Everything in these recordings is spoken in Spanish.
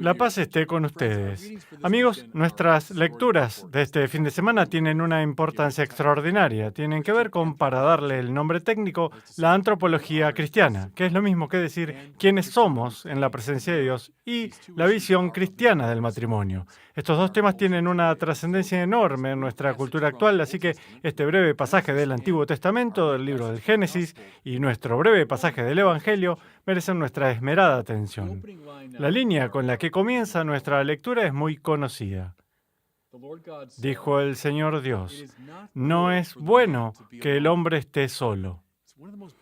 La paz esté con ustedes. Amigos, nuestras lecturas de este fin de semana tienen una importancia extraordinaria. Tienen que ver con, para darle el nombre técnico, la antropología cristiana, que es lo mismo que decir quiénes somos en la presencia de Dios y la visión cristiana del matrimonio. Estos dos temas tienen una trascendencia enorme en nuestra cultura actual, así que este breve pasaje del Antiguo Testamento, del libro del Génesis, y nuestro breve pasaje del Evangelio merecen nuestra esmerada atención. La línea con la que comienza nuestra lectura es muy conocida. Dijo el Señor Dios, no es bueno que el hombre esté solo.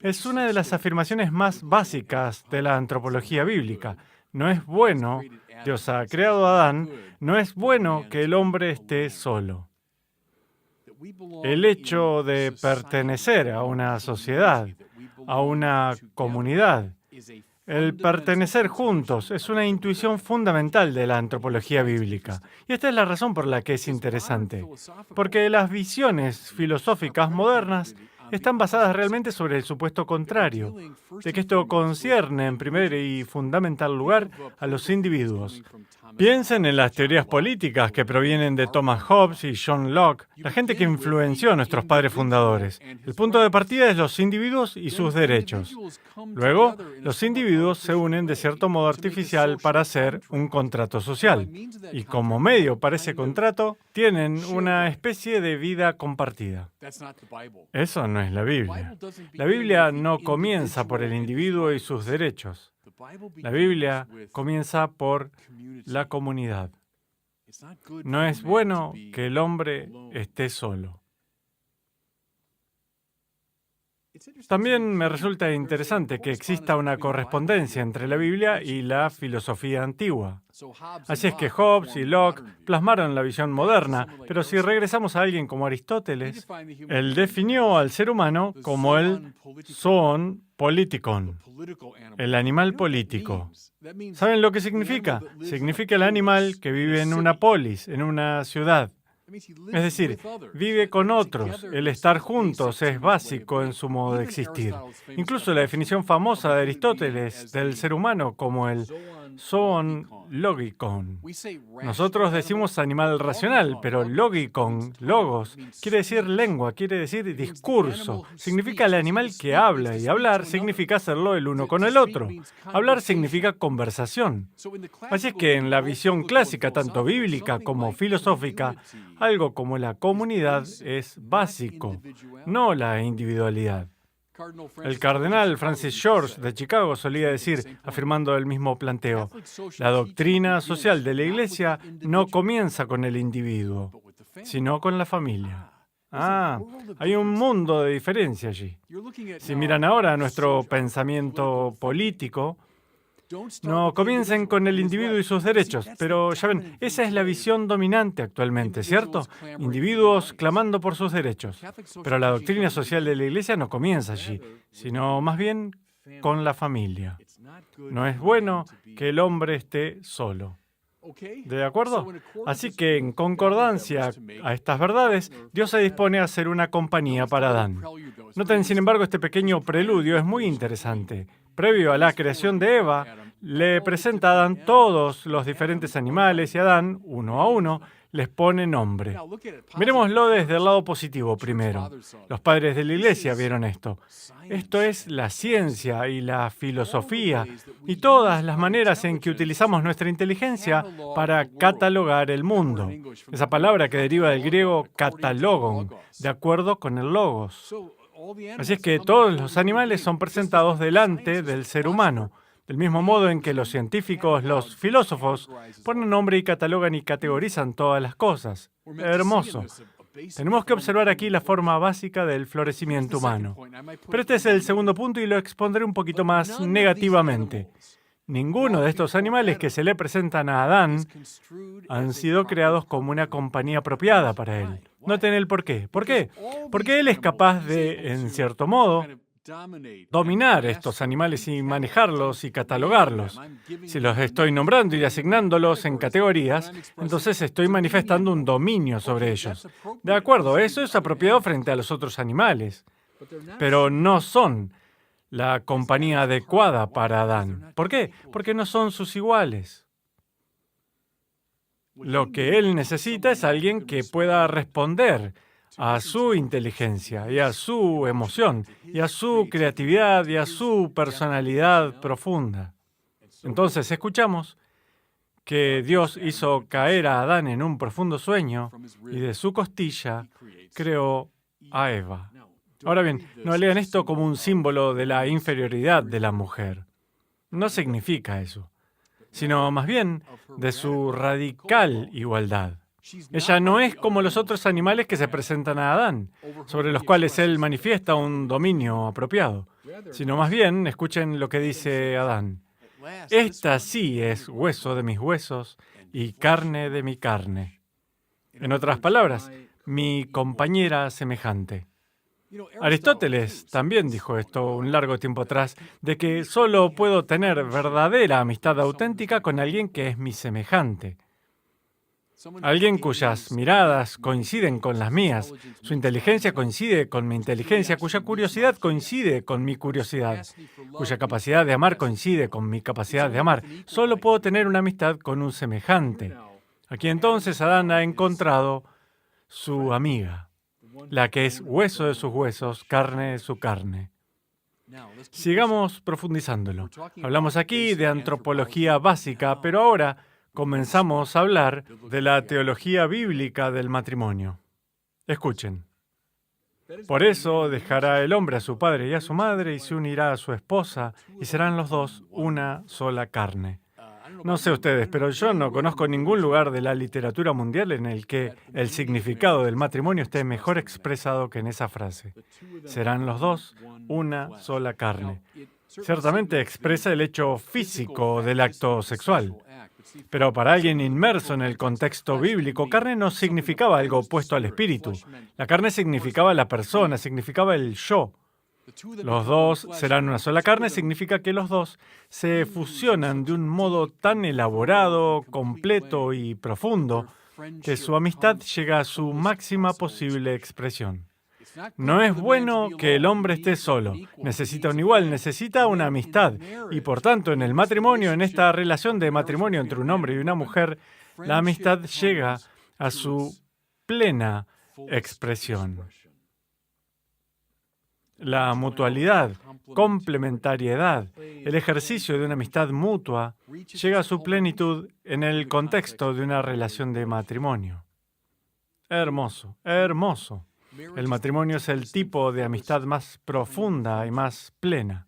Es una de las afirmaciones más básicas de la antropología bíblica. No es bueno, Dios ha creado a Adán, no es bueno que el hombre esté solo. El hecho de pertenecer a una sociedad, a una comunidad, el pertenecer juntos es una intuición fundamental de la antropología bíblica. Y esta es la razón por la que es interesante. Porque las visiones filosóficas modernas están basadas realmente sobre el supuesto contrario, de que esto concierne en primer y fundamental lugar a los individuos. Piensen en las teorías políticas que provienen de Thomas Hobbes y John Locke, la gente que influenció a nuestros padres fundadores. El punto de partida es los individuos y sus derechos. Luego, los individuos se unen de cierto modo artificial para hacer un contrato social. Y como medio para ese contrato, tienen una especie de vida compartida. Eso no es la Biblia. La Biblia no comienza por el individuo y sus derechos. La Biblia comienza por la comunidad. No es bueno que el hombre esté solo. También me resulta interesante que exista una correspondencia entre la Biblia y la filosofía antigua. Así es que Hobbes y Locke plasmaron la visión moderna, pero si regresamos a alguien como Aristóteles, él definió al ser humano como el zoon politikon, el animal político. ¿Saben lo que significa? Significa el animal que vive en una polis, en una ciudad. Es decir, vive con otros. El estar juntos es básico en su modo de existir. Incluso la definición famosa de Aristóteles del ser humano como el zoon logikon. Nosotros decimos animal racional, pero logikon, logos, quiere decir lengua, quiere decir discurso. Significa el animal que habla, y hablar significa hacerlo el uno con el otro. Hablar significa conversación. Así es que en la visión clásica, tanto bíblica como filosófica, algo como la comunidad es básico, no la individualidad. El cardenal Francis George de Chicago solía decir, afirmando el mismo planteo, la doctrina social de la Iglesia no comienza con el individuo, sino con la familia. Hay un mundo de diferencia allí. Si miran ahora nuestro pensamiento político, no comiencen con el individuo y sus derechos, pero ya ven, esa es la visión dominante actualmente, ¿cierto? Individuos clamando por sus derechos. Pero la doctrina social de la Iglesia no comienza allí, sino más bien con la familia. No es bueno que el hombre esté solo. ¿De acuerdo? Así que en concordancia a estas verdades, Dios se dispone a hacer una compañía para Adán. Noten, sin embargo, este pequeño preludio es muy interesante. Previo a la creación de Eva, le presenta a Adán todos los diferentes animales y Adán, uno a uno, les pone nombre. Miremoslo desde el lado positivo primero. Los padres de la Iglesia vieron esto. Esto es la ciencia y la filosofía y todas las maneras en que utilizamos nuestra inteligencia para catalogar el mundo. Esa palabra que deriva del griego katalogon, de acuerdo con el logos. Así es que todos los animales son presentados delante del ser humano, del mismo modo en que los científicos, los filósofos, ponen nombre y catalogan y categorizan todas las cosas. Hermoso. Tenemos que observar aquí la forma básica del florecimiento humano. Pero este es el segundo punto y lo expondré un poquito más negativamente. Ninguno de estos animales que se le presentan a Adán han sido creados como una compañía apropiada para él. Noten el por qué. ¿Por qué? Porque él es capaz de, en cierto modo, dominar estos animales y manejarlos y catalogarlos. Si los estoy nombrando y asignándolos en categorías, entonces estoy manifestando un dominio sobre ellos. De acuerdo, eso es apropiado frente a los otros animales, pero no son la compañía adecuada para Adán. ¿Por qué? Porque no son sus iguales. Lo que él necesita es alguien que pueda responder a su inteligencia y a su emoción y a su creatividad y a su personalidad profunda. Entonces escuchamos que Dios hizo caer a Adán en un profundo sueño y de su costilla creó a Eva. Ahora bien, no lean esto como un símbolo de la inferioridad de la mujer. No significa eso, sino más bien de su radical igualdad. Ella no es como los otros animales que se presentan a Adán, sobre los cuales él manifiesta un dominio apropiado, sino más bien, escuchen lo que dice Adán. Esta sí es hueso de mis huesos y carne de mi carne. En otras palabras, mi compañera semejante. Aristóteles también dijo esto un largo tiempo atrás, de que solo puedo tener verdadera amistad auténtica con alguien que es mi semejante. Alguien cuyas miradas coinciden con las mías, su inteligencia coincide con mi inteligencia, cuya curiosidad coincide con mi curiosidad, cuya capacidad de amar coincide con mi capacidad de amar. Solo puedo tener una amistad con un semejante. Aquí entonces Adán ha encontrado su amiga, la que es hueso de sus huesos, carne de su carne. Sigamos profundizándolo. Hablamos aquí de antropología básica, pero ahora comenzamos a hablar de la teología bíblica del matrimonio. Escuchen. Por eso dejará el hombre a su padre y a su madre y se unirá a su esposa y serán los dos una sola carne. No sé ustedes, pero yo no conozco ningún lugar de la literatura mundial en el que el significado del matrimonio esté mejor expresado que en esa frase. Serán los dos una sola carne. Ciertamente expresa el hecho físico del acto sexual. Pero para alguien inmerso en el contexto bíblico, carne no significaba algo opuesto al espíritu. La carne significaba la persona, significaba el yo. Los dos serán una sola carne significa que los dos se fusionan de un modo tan elaborado, completo y profundo que su amistad llega a su máxima posible expresión. No es bueno que el hombre esté solo. Necesita un igual, necesita una amistad. Y por tanto, en el matrimonio, en esta relación de matrimonio entre un hombre y una mujer, la amistad llega a su plena expresión. La mutualidad, complementariedad, el ejercicio de una amistad mutua, llega a su plenitud en el contexto de una relación de matrimonio. Hermoso, hermoso. El matrimonio es el tipo de amistad más profunda y más plena.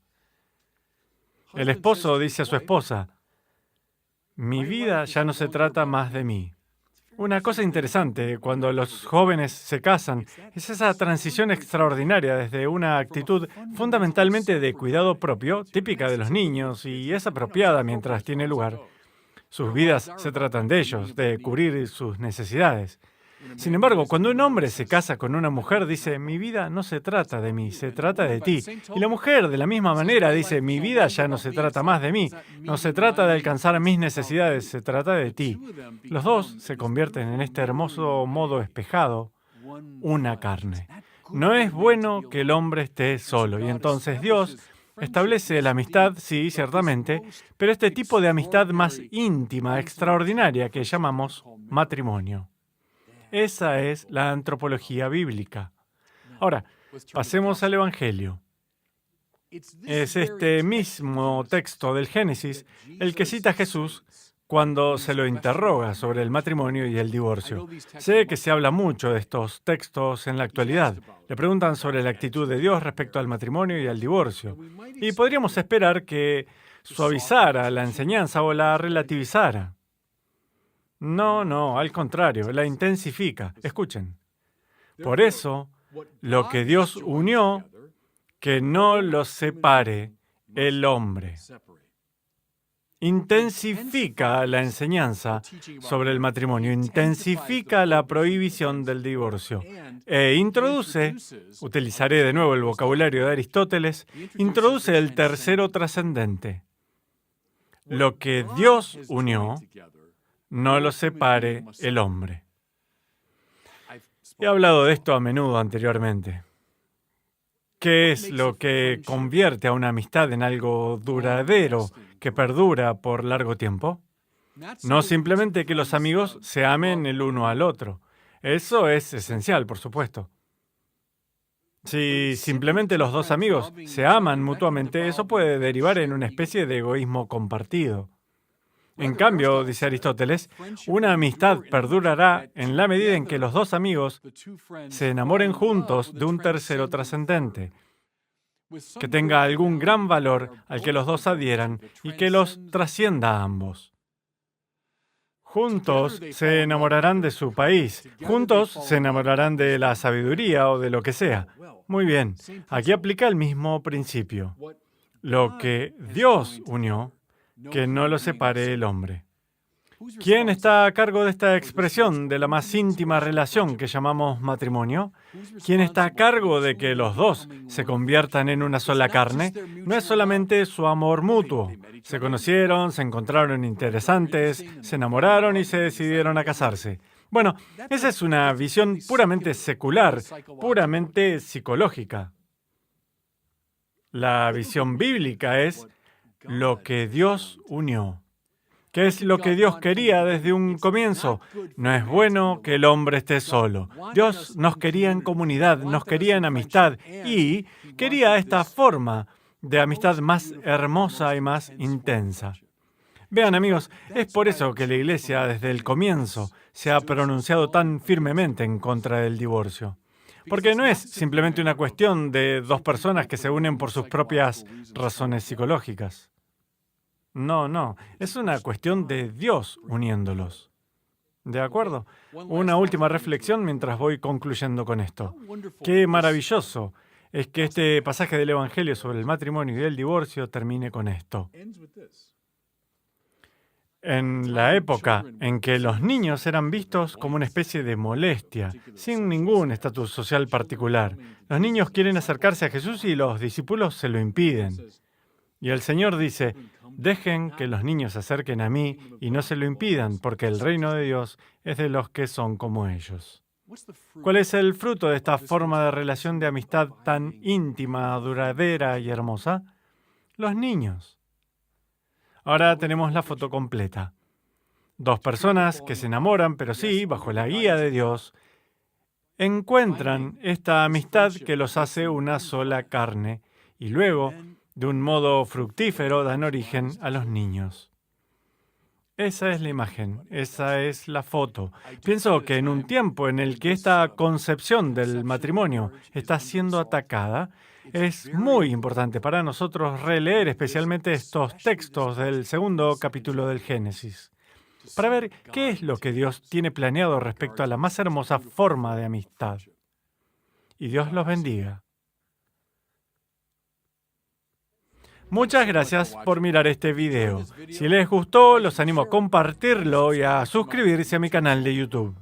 El esposo dice a su esposa, mi vida ya no se trata más de mí. Una cosa interesante cuando los jóvenes se casan es esa transición extraordinaria desde una actitud fundamentalmente de cuidado propio, típica de los niños y es apropiada mientras tiene lugar. Sus vidas se tratan de ellos, de cubrir sus necesidades. Sin embargo, cuando un hombre se casa con una mujer, dice, mi vida no se trata de mí, se trata de ti. Y la mujer, de la misma manera, dice, mi vida ya no se trata más de mí, no se trata de alcanzar mis necesidades, se trata de ti. Los dos se convierten en este hermoso modo espejado, una carne. No es bueno que el hombre esté solo, y entonces Dios establece la amistad, sí, ciertamente, pero este tipo de amistad más íntima, extraordinaria, que llamamos matrimonio. Esa es la antropología bíblica. Ahora, pasemos al Evangelio. Es este mismo texto del Génesis el que cita Jesús cuando se lo interroga sobre el matrimonio y el divorcio. Sé que se habla mucho de estos textos en la actualidad. Le preguntan sobre la actitud de Dios respecto al matrimonio y al divorcio. Y podríamos esperar que suavizara la enseñanza o la relativizara. No, al contrario, la intensifica. Escuchen. Por eso, lo que Dios unió, que no lo separe el hombre. Intensifica la enseñanza sobre el matrimonio, intensifica la prohibición del divorcio e introduce, utilizaré de nuevo el vocabulario de Aristóteles, introduce el tercero trascendente. Lo que Dios unió, no lo separe el hombre. He hablado de esto a menudo anteriormente. ¿Qué es lo que convierte a una amistad en algo duradero que perdura por largo tiempo? No simplemente que los amigos se amen el uno al otro. Eso es esencial, por supuesto. Si simplemente los dos amigos se aman mutuamente, eso puede derivar en una especie de egoísmo compartido. En cambio, dice Aristóteles, una amistad perdurará en la medida en que los dos amigos se enamoren juntos de un tercero trascendente, que tenga algún gran valor al que los dos adhieran y que los trascienda a ambos. Juntos se enamorarán de su país, juntos se enamorarán de la sabiduría o de lo que sea. Muy bien, aquí aplica el mismo principio. Lo que Dios unió, que no lo separe el hombre. ¿Quién está a cargo de esta expresión de la más íntima relación que llamamos matrimonio? ¿Quién está a cargo de que los dos se conviertan en una sola carne? No es solamente su amor mutuo. Se conocieron, se encontraron interesantes, se enamoraron y se decidieron a casarse. Bueno, esa es una visión puramente secular, puramente psicológica. La visión bíblica es lo que Dios unió. ¿Qué es lo que Dios quería desde un comienzo? No es bueno que el hombre esté solo. Dios nos quería en comunidad, nos quería en amistad y quería esta forma de amistad más hermosa y más intensa. Vean, amigos, es por eso que la Iglesia desde el comienzo se ha pronunciado tan firmemente en contra del divorcio. Porque no es simplemente una cuestión de dos personas que se unen por sus propias razones psicológicas. No, es una cuestión de Dios uniéndolos. ¿De acuerdo? Una última reflexión mientras voy concluyendo con esto. Qué maravilloso es que este pasaje del Evangelio sobre el matrimonio y el divorcio termine con esto. En la época en que los niños eran vistos como una especie de molestia, sin ningún estatus social particular, los niños quieren acercarse a Jesús y los discípulos se lo impiden. Y el Señor dice, dejen que los niños se acerquen a mí y no se lo impidan, porque el reino de Dios es de los que son como ellos. ¿Cuál es el fruto de esta forma de relación de amistad tan íntima, duradera y hermosa? Los niños. Ahora tenemos la foto completa. Dos personas que se enamoran, pero sí, bajo la guía de Dios, encuentran esta amistad que los hace una sola carne y luego, de un modo fructífero, dan origen a los niños. Esa es la imagen, esa es la foto. Pienso que en un tiempo en el que esta concepción del matrimonio está siendo atacada, es muy importante para nosotros releer especialmente estos textos del segundo capítulo del Génesis, para ver qué es lo que Dios tiene planeado respecto a la más hermosa forma de amistad. Y Dios los bendiga. Muchas gracias por mirar este video. Si les gustó, los animo a compartirlo y a suscribirse a mi canal de YouTube.